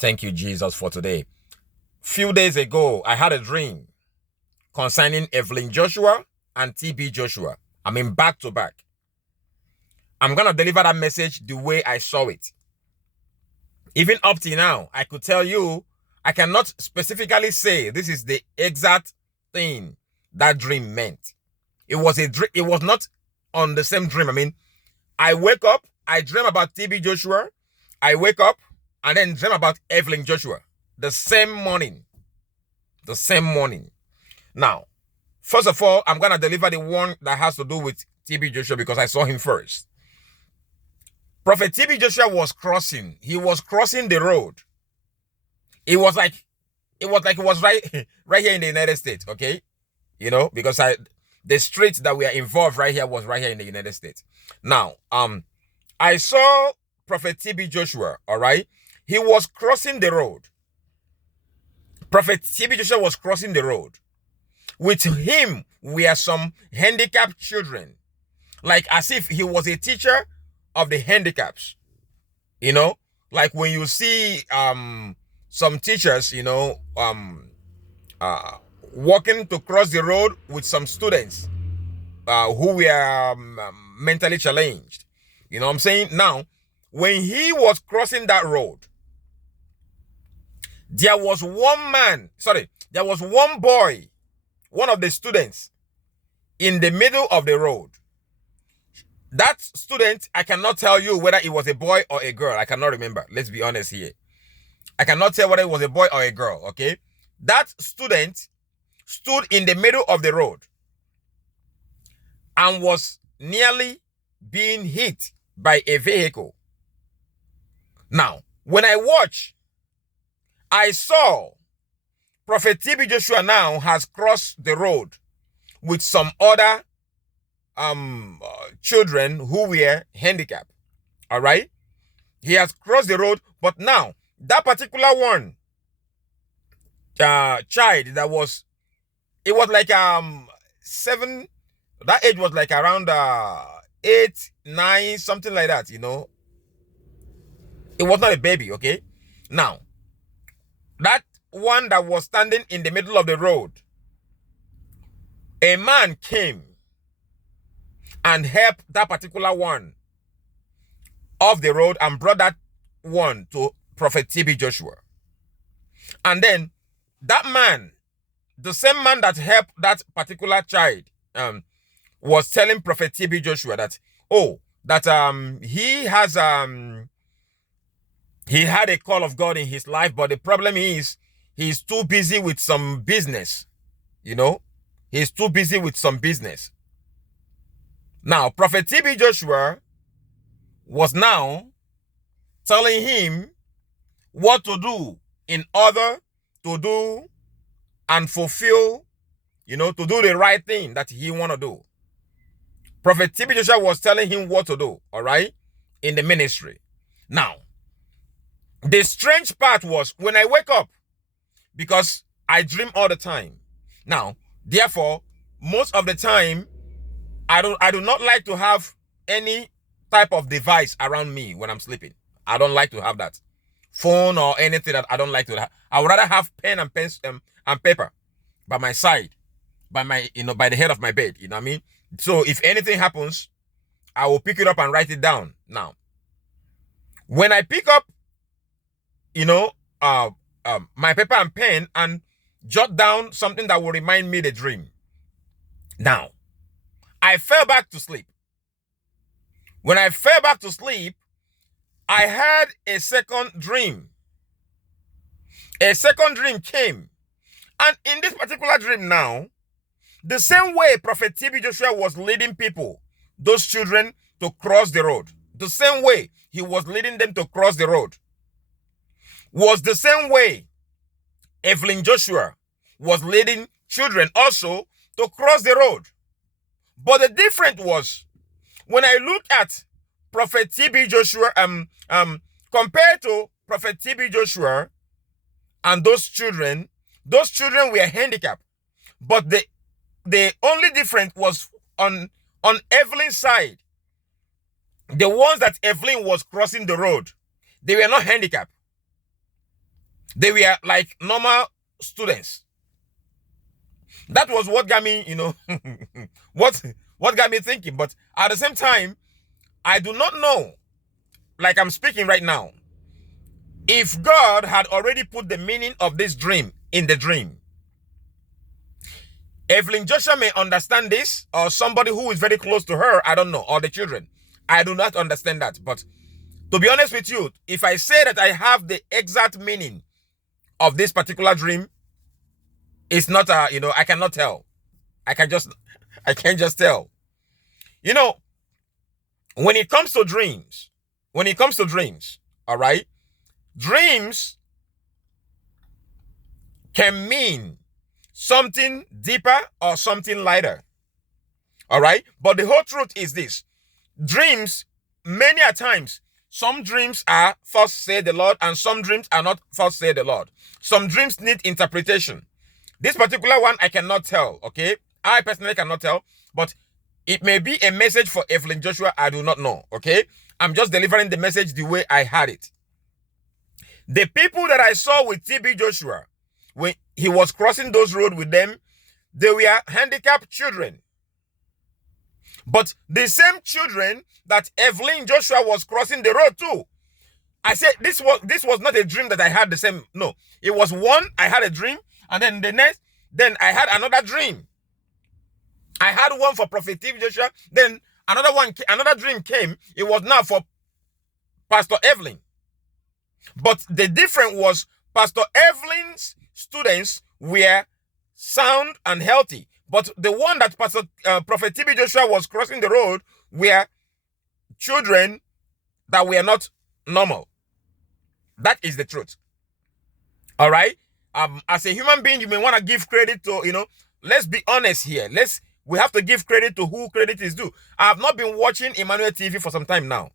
Thank you, Jesus, for today. Few days ago, I had a dream concerning Evelyn Joshua and TB Joshua. I mean, back to back. I'm going to deliver that message the way I saw it. Even up till now, I could tell you, I cannot specifically say this is the exact thing that dream meant. It was a dream. It was not on the same dream. I mean, I wake up, I dream about TB Joshua. I wake up and then dream about Evelyn Joshua. The same morning. The same morning. Now, first of all, I'm going to deliver the one that has to do with TB Joshua because I saw him first. Prophet TB Joshua was crossing. He was crossing the road. It was like it was right here in the United States, okay? You know, because the street that we are involved right here was right here in the United States. Now, I saw Prophet TB Joshua, all right? He was crossing the road. Prophet TB Joshua was crossing the road. With him were some handicapped children. Like as if he was a teacher of the handicaps. You know? Like when you see some teachers, you know, walking to cross the road with some students who were mentally challenged. You know what I'm saying? Now, when he was crossing that road, there was one boy, one of the students, in the middle of the road. That student, I cannot tell you whether it was a boy or a girl. I cannot remember. Let's be honest here. I cannot tell whether it was a boy or a girl, okay? That student stood in the middle of the road and was nearly being hit by a vehicle. Now, when I watched, I saw Prophet TB Joshua now has crossed the road with some other children who were handicapped. All right? He has crossed the road, but now that particular one child that was, it was like 7, that age was like around 8, 9, something like that, you know. It was not a baby, okay? Now, that one that was standing in the middle of the road, a man came and helped that particular one off the road and brought that one to Prophet TB Joshua. And then that man, the same man that helped that particular child, was telling Prophet TB Joshua that, he had a call of God in his life, but the problem is he's too busy with some business. You know, he's too busy with some business. Now, Prophet TB Joshua was now telling him what to do in order to do and fulfill, you know, to do the right thing that he want to do. Prophet TB Joshua was telling him what to do, all right, in the ministry. Now, the strange part was when I wake up, because I dream all the time. Now, therefore, most of the time, I do not like to have any type of device around me when I'm sleeping. I don't like to have that. Phone or anything that I don't like to have. I would rather have pen and paper by my side, by the head of my bed. You know what I mean? So if anything happens, I will pick it up and write it down. Now, when I pick up, you know, my paper and pen and jot down something that will remind me the dream. Now, I fell back to sleep. When I fell back to sleep, I had a second dream. A second dream came. And in this particular dream now, the same way Prophet TB Joshua was leading people, those children, to cross the road, the same way he was leading them to cross the road, was the same way Evelyn Joshua was leading children also to cross the road. But the difference was, when I look at Prophet TB Joshua, compared to Prophet TB Joshua and those children were handicapped. But the only difference was on Evelyn's side. The ones that Evelyn was crossing the road, they were not handicapped. They were like normal students. That was what got me, what got me thinking. But at the same time, I do not know, like I'm speaking right now, if God had already put the meaning of this dream in the dream. Evelyn Joshua may understand this, or somebody who is very close to her, I don't know, or the children. I do not understand that. But to be honest with you, if I say that I have the exact meaning of this particular dream, it's not I cannot tell. I can't just tell. When it comes to dreams, all right, dreams can mean something deeper or something lighter. All right, but the whole truth is this: dreams, many a times, some dreams are thus say the Lord, and some dreams are not thus say the Lord. Some dreams need interpretation. This particular one I cannot tell, okay? I personally cannot tell, but it may be a message for Evelyn Joshua. I do not know, okay? I'm just delivering the message the way I had it. The people that I saw with TB Joshua, when he was crossing those roads with them, they were handicapped children. But the same children that Evelyn Joshua was crossing the road to. I said this was not a dream that I had the same. No, it was one. I had a dream, and then then I had another dream. I had one for Prophet TB Joshua. Then another dream came. It was now for Pastor Evelyn. But the difference was Pastor Evelyn's students were sound and healthy. But the one that Prophet TB Joshua was crossing the road were children that were not normal. That is the truth. All right? As a human being, you may want to give credit to, let's be honest here. We have to give credit to who credit is due. I have not been watching Emmanuel TV for some time now.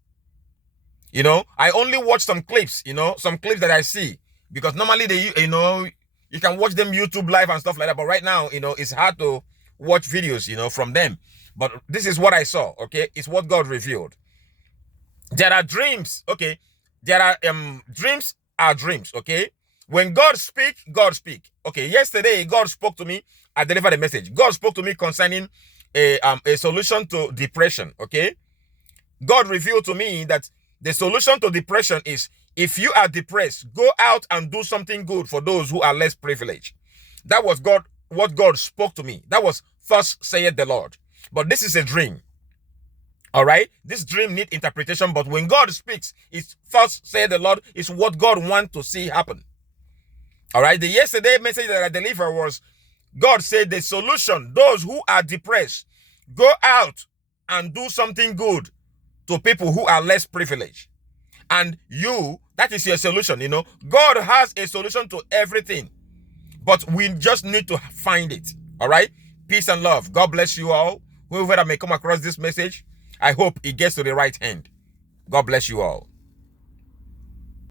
I only watch some clips, some clips that I see. Because normally you can watch them YouTube live and stuff like that. But right now, it's hard to watch videos, from them. But this is what I saw, okay? It's what God revealed. There are dreams, okay? There are dreams are dreams, okay? When God speaks, God speaks. Okay, yesterday God spoke to me. I delivered a message. God spoke to me concerning a solution to depression, okay? God revealed to me that the solution to depression is, if you are depressed, go out and do something good for those who are less privileged. That was what God spoke to me. That was thus saith the Lord. But this is a dream. All right? This dream needs interpretation, but when God speaks, it's thus saith the Lord. It's what God wants to see happen. All right? The yesterday message that I delivered was, God said the solution, those who are depressed, go out and do something good to people who are less privileged. And that is your solution, God has a solution to everything. But we just need to find it. All right? Peace and love. God bless you all. Whoever that may come across this message, I hope it gets to the right hand. God bless you all.